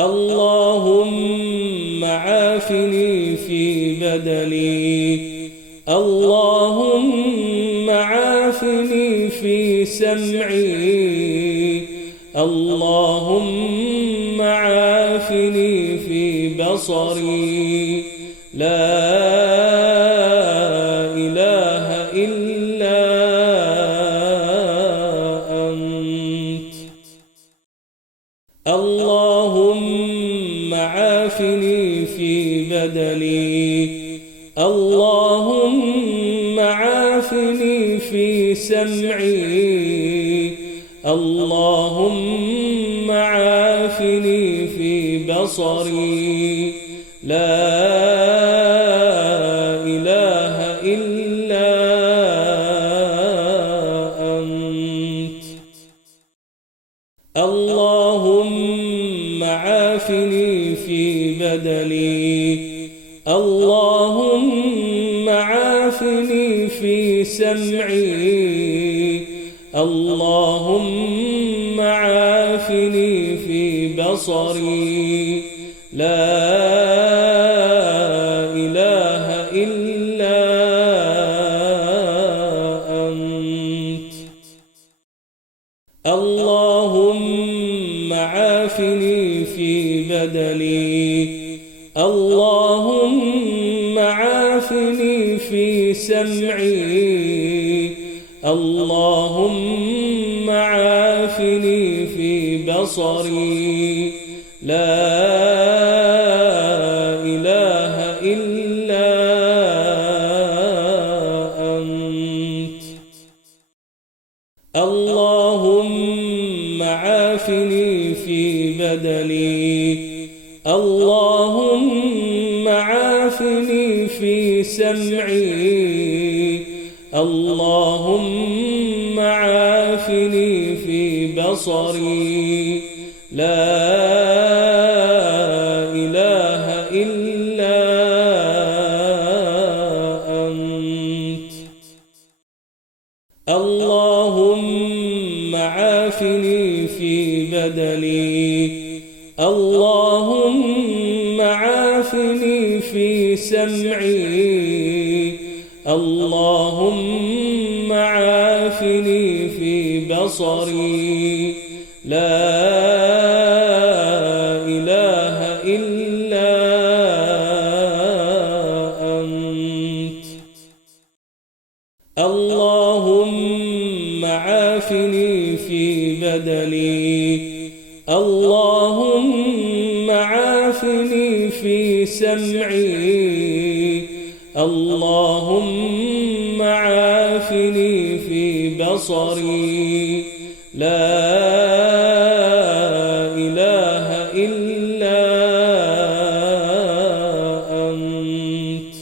اللهم عافني في بدني. اللهم عافني في سمعي. اللهم عافني في بصري. لا إله إلا أنت. اللهم عافني في بدني. اللهم عافني في سمعي. اللهم عافني في بصري. لا إله إلا أنت. اللهم عافني في بدني. اللهم عافني في سمعي. اللهم عافني في بصري. لا إله إلا أنت. اللهم عافني في بدني. اللهم عافني في سمعي. اللهم عافني في بصري. لا إله إلا أنت. اللهم عافني في بدني. اللهم عافني في سمعي. اللهم عافني في بصري. لا إله إلا أنت. اللهم عافني في بدني. اللهم عافني في سمعي. اللهم عافني في بصري. لا إله إلا أنت. اللهم عافني في بدني. اللهم عافني في سمعي. اللهم عافني في بصري. لا إله إلا أنت.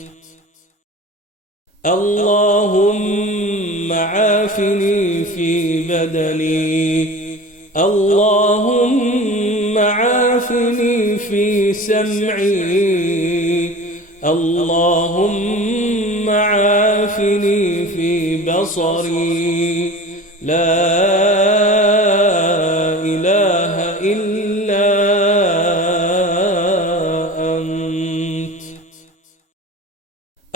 اللهم عافني في بدني. اللهم عافني في سمعي. اللهم عافني في بصري. لا إله إلا أنت.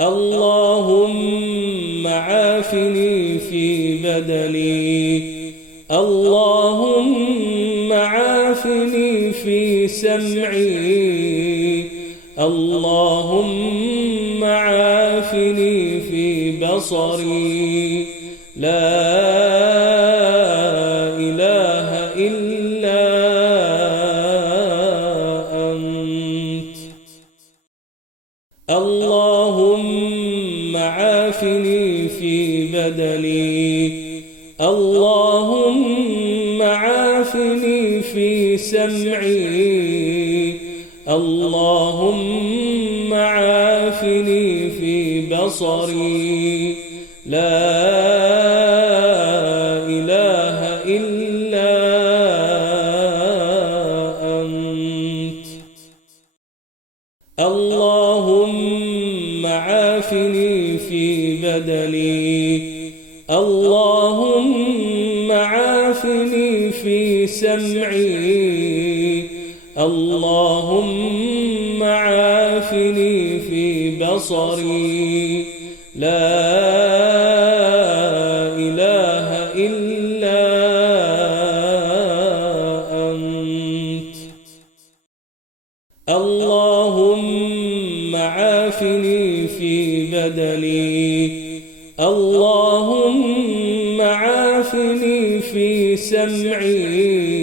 اللهم عافني في بدني. اللهم عافني في سمعي. اللهم عافني في بصري. لا إله إلا أنت. اللهم عافني في بدني. اللهم عافني في سمعي. اللهم عافني في بصري. لا إله إلا أنت. اللهم عافني في بدني. اللهم عافني في سمعي. اللهم عافني في بصري لا إله إلا أنت اللهم عافني في بدني اللهم عافني في سمعي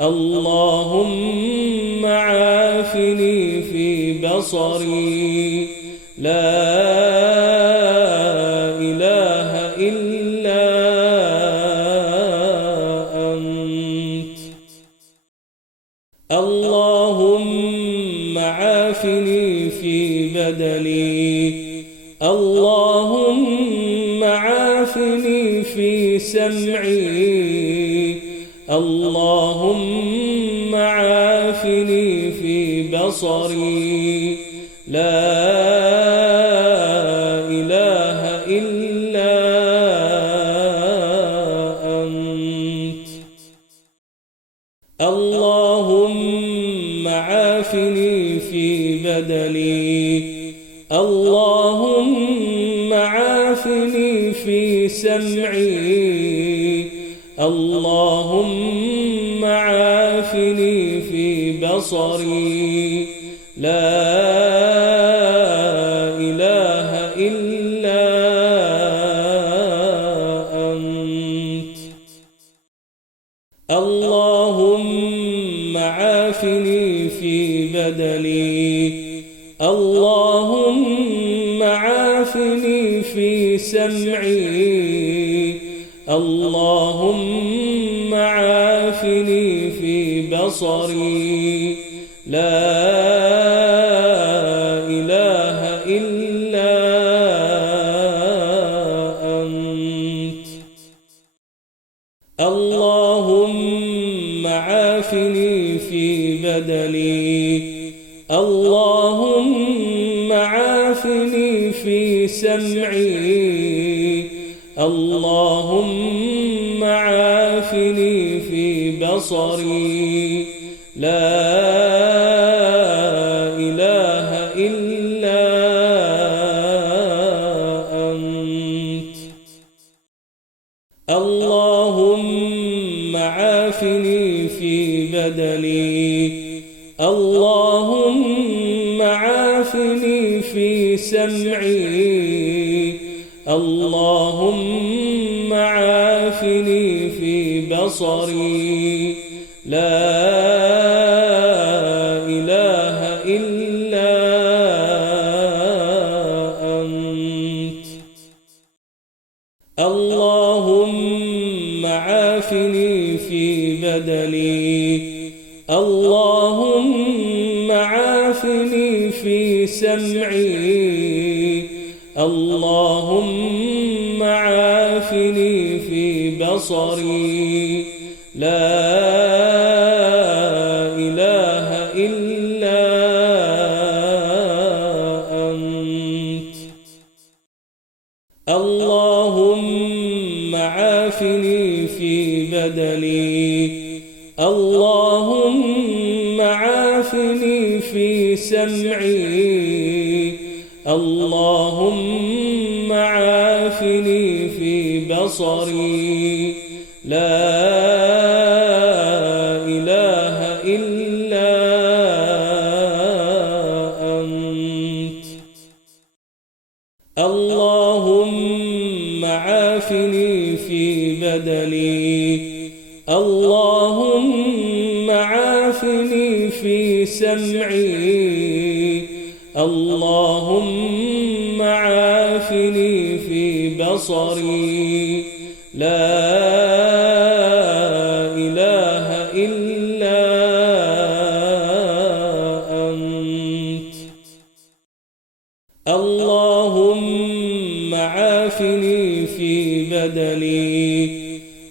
اللهم عافني في بصري لا إله إلا أنت اللهم عافني في بدني اللهم عافني في سمعي اللهم عافني في بصري لا إله إلا أنت اللهم عافني في بدني اللهم عافني في سمعي اللهم عافني في بصري لا إله إلا أنت اللهم عافني في بدني اللهم عافني في سمعي اللهم عافني في بصري لا إله إلا أنت اللهم عافني في بدني اللهم عافني في سمعي اللهم عافني في بصري لا إله إلا أنت اللهم عافني في بدني اللهم عافني في سمعي اللهم عافني في بصري لا إله إلا أنت اللهم عافني في بدني اللهم عافني في سمعي اللهم عافني في بصري لا إله إلا أنت اللهم عافني في بدني اللهم عافني في سمعي اللهم عافني في بصري لا إله إلا أنت اللهم عافني في بدني اللهم عافني في سمعي اللهم عافني في بصري لا إله إلا أنت اللهم عافني في بدني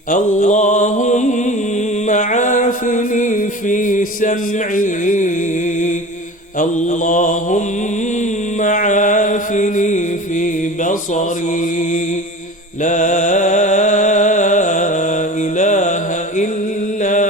اللهم عافني في سمعي اللهم عافني في بصري لا إله إلا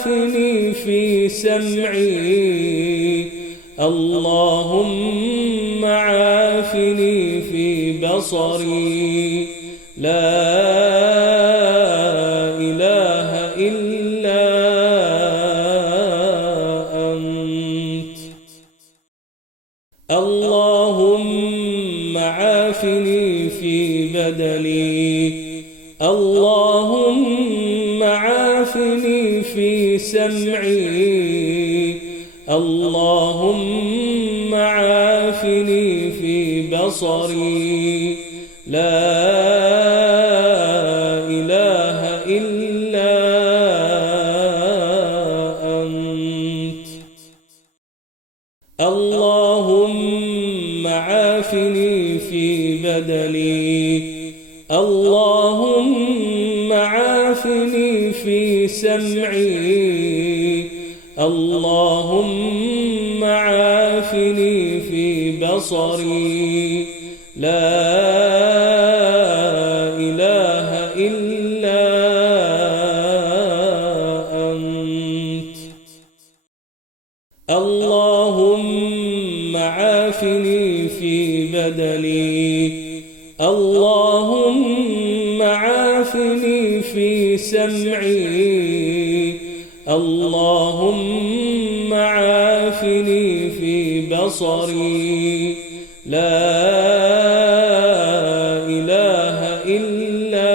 عافني في سمعي اللهم عافني في بصري لا إله إلا أنت اللهم عافني في بدني اللهم عافني في سمعي اللهم عافني في بصري لا إله إلا أنت اللهم عافني في بدني اللهم عافني في سمعي اللهم عافني في بصري لا إله إلا أنت اللهم عافني في بدني اللهم عافني في سمعي اللهم عافني في بصري لا إله إلا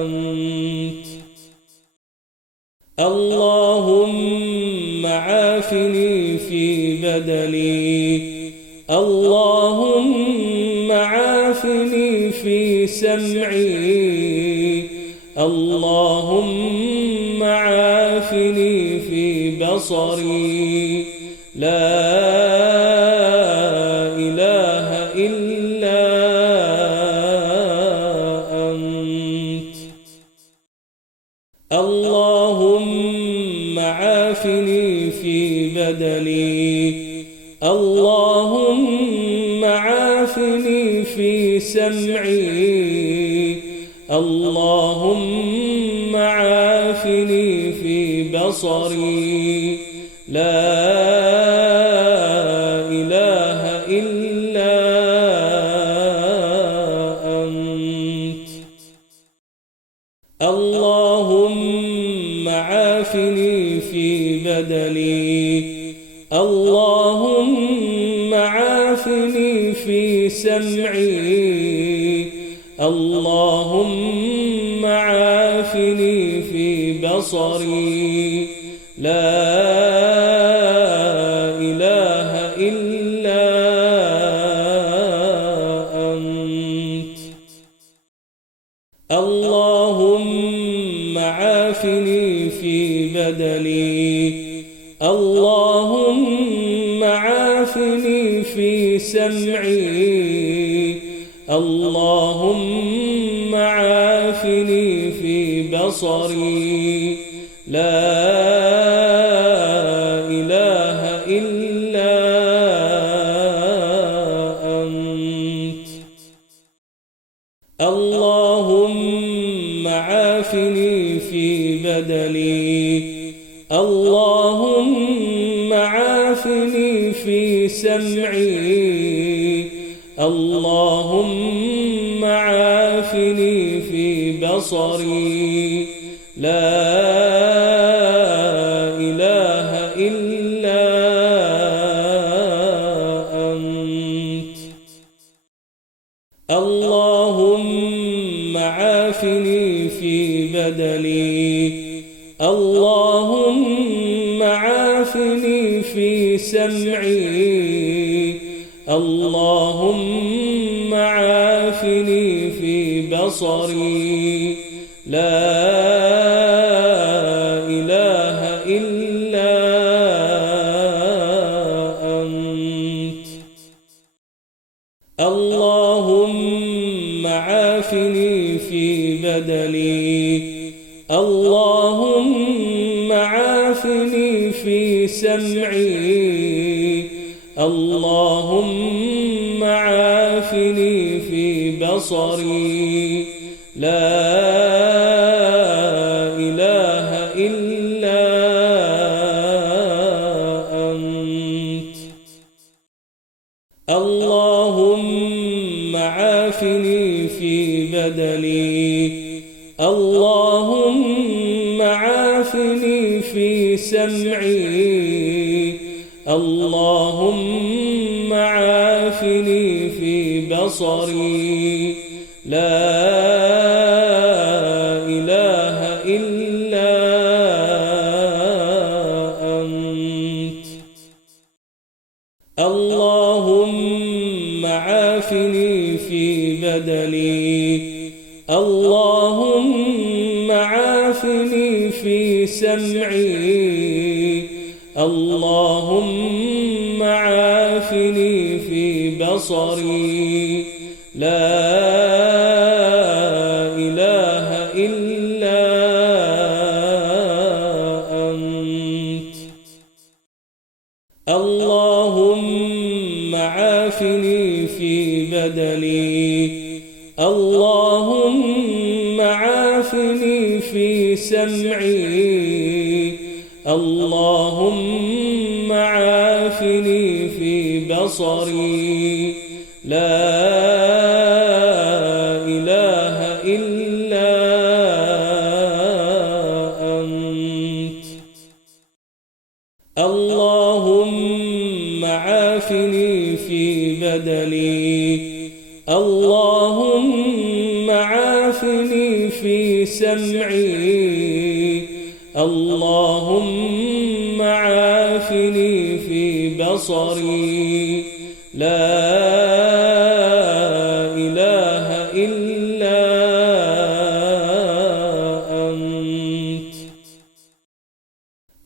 أنت اللهم عافني في بدني اللهم عافني في سمعي اللهم عافني في بصري لا إله إلا أنت اللهم عافني في بدني اللهم عافني في سمعي اللهم عافني في بصري لا إله إلا أنت اللهم عافني في بدني اللهم عافني في سمعي اللهم عافني في بصري لا إله إلا أنت اللهم عافني في بدني اللهم عافني في سمعي اللهم عافني في بصري لا إله إلا أنت اللهم عافني في بدني اللهم عافني في سمعي اللهم عافني في بصري لا إله إلا أنت اللهم عافني في بدني اللهم عافني في سمعي اللهم عافني في بصري لا إله إلا أنت اللهم عافني في بدني اللهم عافني في سمعي اللهم عافني في بصري لا إله اللهم عافني في سمعي اللهم عافني في بصري لا إله إلا أنت اللهم عافني في بدني اللهم عافني في سمعي اللهم عافني في بصري لا إله إلا أنت اللهم عافني في بدني اللهم عافني في سمعي اللهم عافني في بصري لا إله إلا أنت اللهم عافني في بدني اللهم عافني في سمعي اللهم عافني في بصري لا إله إلا أنت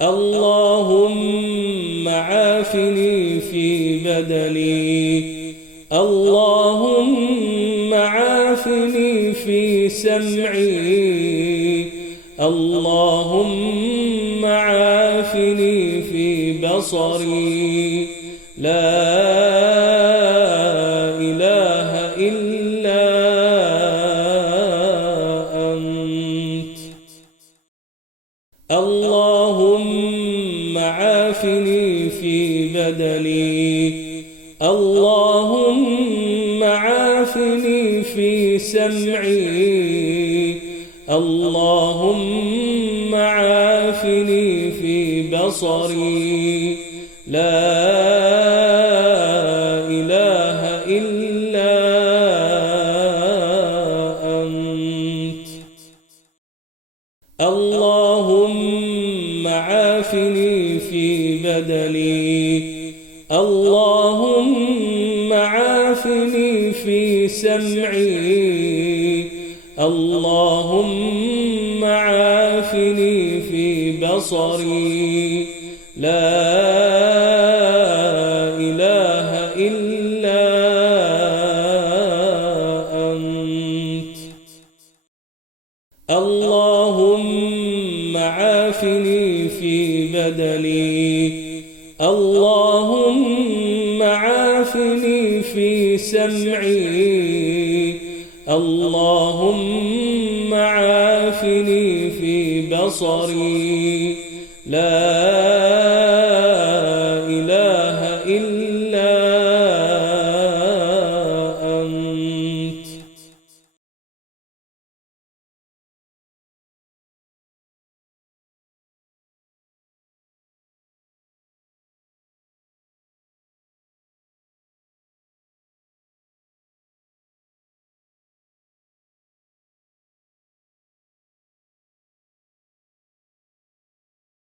اللهم عافني في بدني اللهم عافني في سمعي اللهم عافني في بصري لا إله إلا أنت اللهم عافني في بدني اللهم عافني في سمعي اللهم عافني في بصري لا إله إلا أنت اللهم عافني في بدني اللهم عافني في سمعي اللهم عافني في بصري لا إله إلا أنت اللهم عافني في بدني اللهم عافني في سمعي اللهم عافني في بصري لا